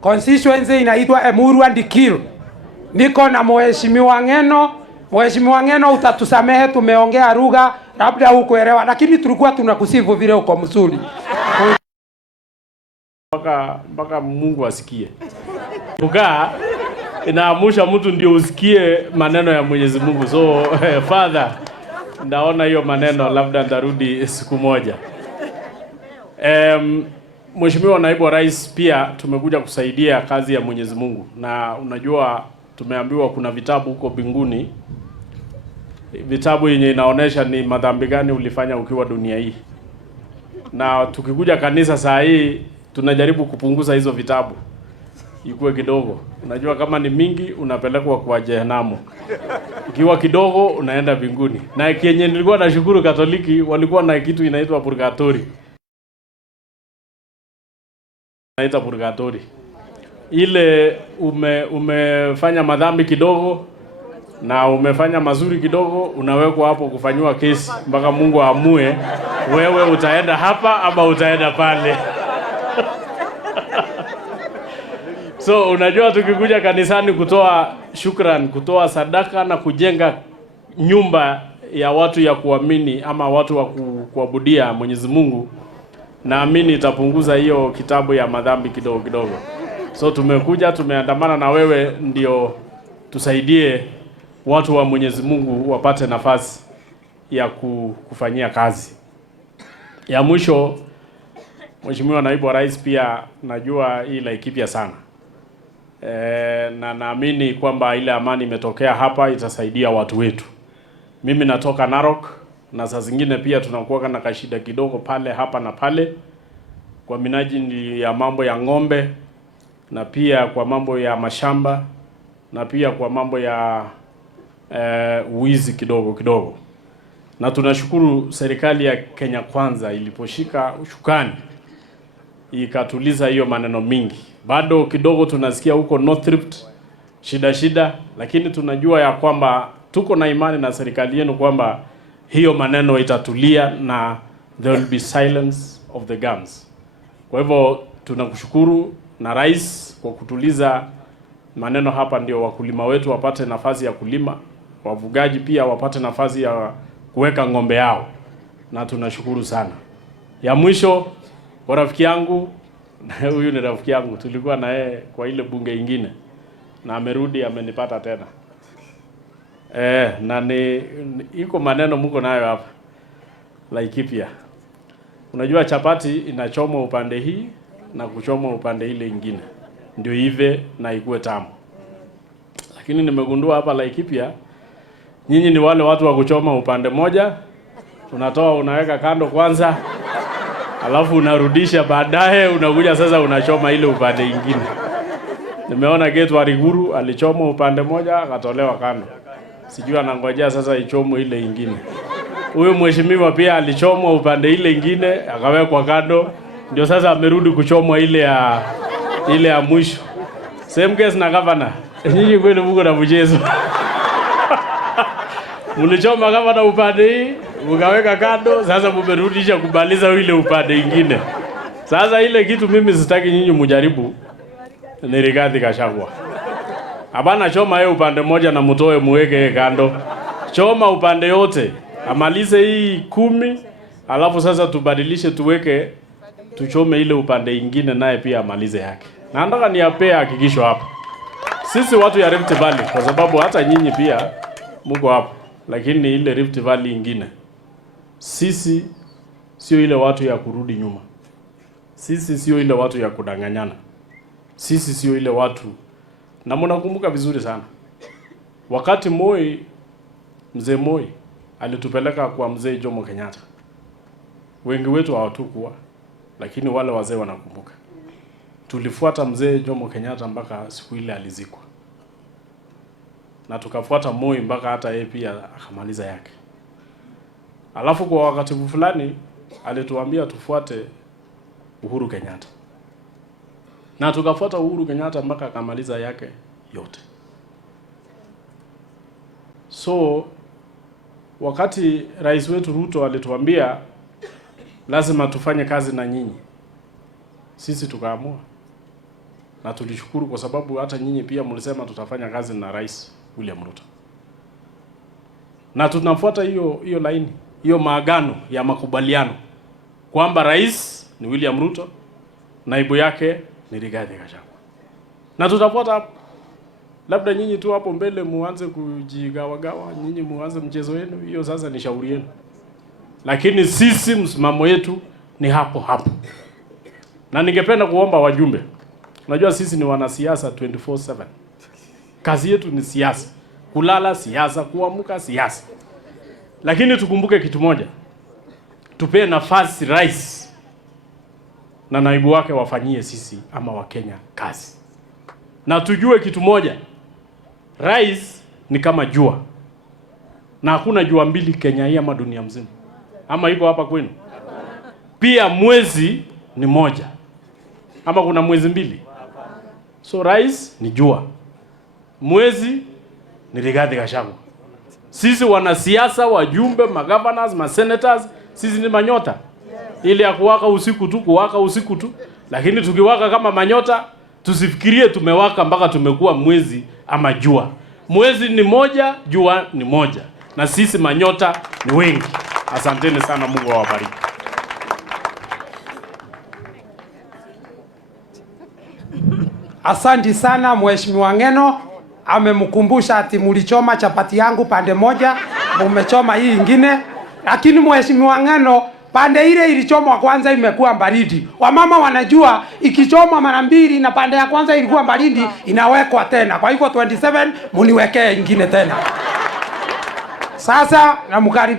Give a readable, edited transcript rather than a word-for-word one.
Constituency inaitwa Emuru and Kiru. Niko na mheshimiwa Ngeno. Mheshimiwa Ngeno, utatusamehe tumeongea lugha labda hukuelewa, lakini tulikuwa tunakusifu vile uko mzuri. Mpaka Mungu asikie. Kukaa inaamusha mtu ndio usikie maneno ya Mwenyezi Mungu. So Father, ndaona hiyo maneno labda ndarudi siku moja. Mheshimiwa Naibu wa Rais, pia tumekuja kusaidia kazi ya Mwenyezi Mungu. Na unajua tumeambiwa kuna vitabu huko mbinguni. Vitabu yenye inaonesha ni madhambi gani ulifanya ukiwa dunia hii. Na tukikuja kanisa saa hii tunajaribu kupunguza hizo vitabu ikuwe kidogo. Unajua kama ni mingi unapelekwa kwa jehanamu, ikiwa kidogo unaenda mbinguni. Na kienye nilikuwa nashukuru Katoliki walikuwa na kitu inaitwa purgatory. Inaitwa purgatory. Ile umefanya madhambi kidogo na umefanya mazuri kidogo, unawekwa hapo kufanywa kesi mpaka Mungu aamue wewe utaenda hapa ama utaenda pale. So unajua tukikuja kanisani kutoa shukrani, kutoa sadaka na kujenga nyumba ya watu ya kuamini ama watu wa kuabudia Mwenyezi Mungu, naamini itapunguza hiyo kitabu ya madhambi kidogo kidogo. So tumekuja tumeandamana na wewe ndio tusaidie watu wa Mwenyezi Mungu wapate nafasi ya kufanyia kazi. Ya mwisho, Mheshimiwa Naibu wa Rais, pia najua hii Laikipia sana. Na naamini kwamba ile amani imetokea hapa itasaidia watu wetu. Mimi natoka Narok na saa zingine pia tunakuwa na kashida kidogo pale hapa na pale kwa minajili ya mambo ya ng'ombe na pia kwa mambo ya mashamba na pia kwa mambo ya uwizi kidogo kidogo. Na tunashukuru serikali ya Kenya Kwanza iliposhika ushukani ikatuliza hiyo maneno mingi. Bado kidogo tunasikia huko North Rift shida, lakini tunajua ya kwamba tuko na imani na serikali yenu kwamba hiyo maneno itatulia na there will be silence of the guns. Kwa hivyo tunakushukuru na Rais kwa kutuliza maneno hapa, ndio wakulima wetu wapate nafasi ya kulima, wafugaji pia wapate nafasi ya kuweka ng'ombe yao, na tunashukuru sana. Ya mwisho, kwa rafiki yangu, huyu ni rafiki yangu, tulikuwa na yeye kwa ile bunge ingine na amerudi amenipata tena. Na iko maneno mko nayo hapa Laikipia. Unajua chapati inachomwa upande hii na kuchomwa upande ile ingine ndio ive na ikuwe tamu. Lakini nimegundua hapa Laikipia nyinyi ni wale watu wa kuchoma upande moja, unatoa unaweka kando kwanza, alafu unarudisha baadaye unakuja sasa unachoma ile upande ingine. Nimeona Getu wa Riguru alichoma upande moja akatolewa kando. Sijui anangojea sasa ichomwe ile ingine. Huyo mheshimiwa pia alichomwa upande ile ingine akawekwa kando, ndio sasa amerudi kuchomwa ile ya mwisho. Same case na governor. Nyinyi kweli mko na mchezo. Mlichoma governor upande hii, mkaweka kando, sasa mmerudisha kubaliza ile upande ingine. Sasa ile kitu mimi sitaki nyinyi mjaribu ni Rigathi Gachagua. Hapana choma yeye upande moja na mtoe muweke kando. Choma upande yote. Amalize hii 10, alafu sasa tubadilishe tuchome ile upande ingine naye pia amalize yake. Na nataka niapea hakikisho hapa. Sisi watu ya Rift Valley, kwa sababu hata nyinyi pia mko hapa, lakini ile Rift Valley ingine, sisi sio ile watu ya kurudi nyuma. Sisi sio ile watu ya kudanganyana. Sisi sio ile watu. Na mnakumbuka vizuri sana wakati mzee Moi alitupeleka kwa mzee Jomo Kenyatta. Wengi wetu hawatakuwa, lakini wale wazee wanakumbuka. Tulifuata mzee Jomo Kenyatta mpaka siku ile alizikwa. Na tukafuata Moi mpaka hata yeye pia akamaliza yake. Alafu kwa wakati fulani alituambia tufuate Uhuru Kenyatta. Na tukafuata Uhuru Kenyatta mpaka akamaliza yake yote. So wakati rais wetu Ruto alituambia lazima tufanye kazi na nyinyi, sisi tukaamua na tulishukuru kwa sababu hata nyinyi pia mlisema tutafanya kazi na Rais William Ruto. Na tunafuata hiyo laini, hiyo maagano ya makubaliano kwamba rais ni William Ruto, naibu yake ni Rigathi Gachagua. Na tutafuata hapo. Labda nyinyi tu hapo mbele muanze kujigawagawa, nyinyi muanze mchezo wenu, hiyo sasa ni shauri yenu. Lakini sisi msimamo yetu ni hapo hapo. Na ningependa kuomba wajumbe. Unajua sisi ni wanasiasa 24/7. Kazi yetu ni siasa. Kulala siasa, kuamka siasa. Lakini tukumbuke kitu moja. Tupee nafasi rais na naibu wake wafanyie sisi ama Wakenya kazi. Na tujue kitu moja. Rais ni kama jua. Na hakuna jua mbili Kenya hii ama dunia mzima. Ama iko hapa kwenu? Pia mwezi ni moja. Ama kuna mwezi mbili? So rais ni jua. Mwezi ni Rigathi Gachagua. Sisi wanasiasa, wajumbe, magovernors, masenators, sisi ni manyota. Ile ya kuwaka usiku tu, kuwaka usiku tu. Lakini tukiwaka kama manyota, tusifikirie tumewaka mpaka tumekuwa mwezi ama jua. Mwezi ni moja, jua ni moja. Na sisi manyota ni wengi. Asanteni sana, Mungu awabariki. Asanti sana Mheshimiwa Ngeno, amemkumbusha ati mulichoma chapati yangu pande moja, umechoma hii ingine. Lakini Mheshimiwa Ngeno, pande ile ilichomwa kwanza imekuwa baridi. Wamama wanajua ikichomwa mara mbili na pande ya kwanza ilikuwa baridi inawekwa tena. Kwa hivyo 27 muniwekee ingine tena. Sasa namkaribisha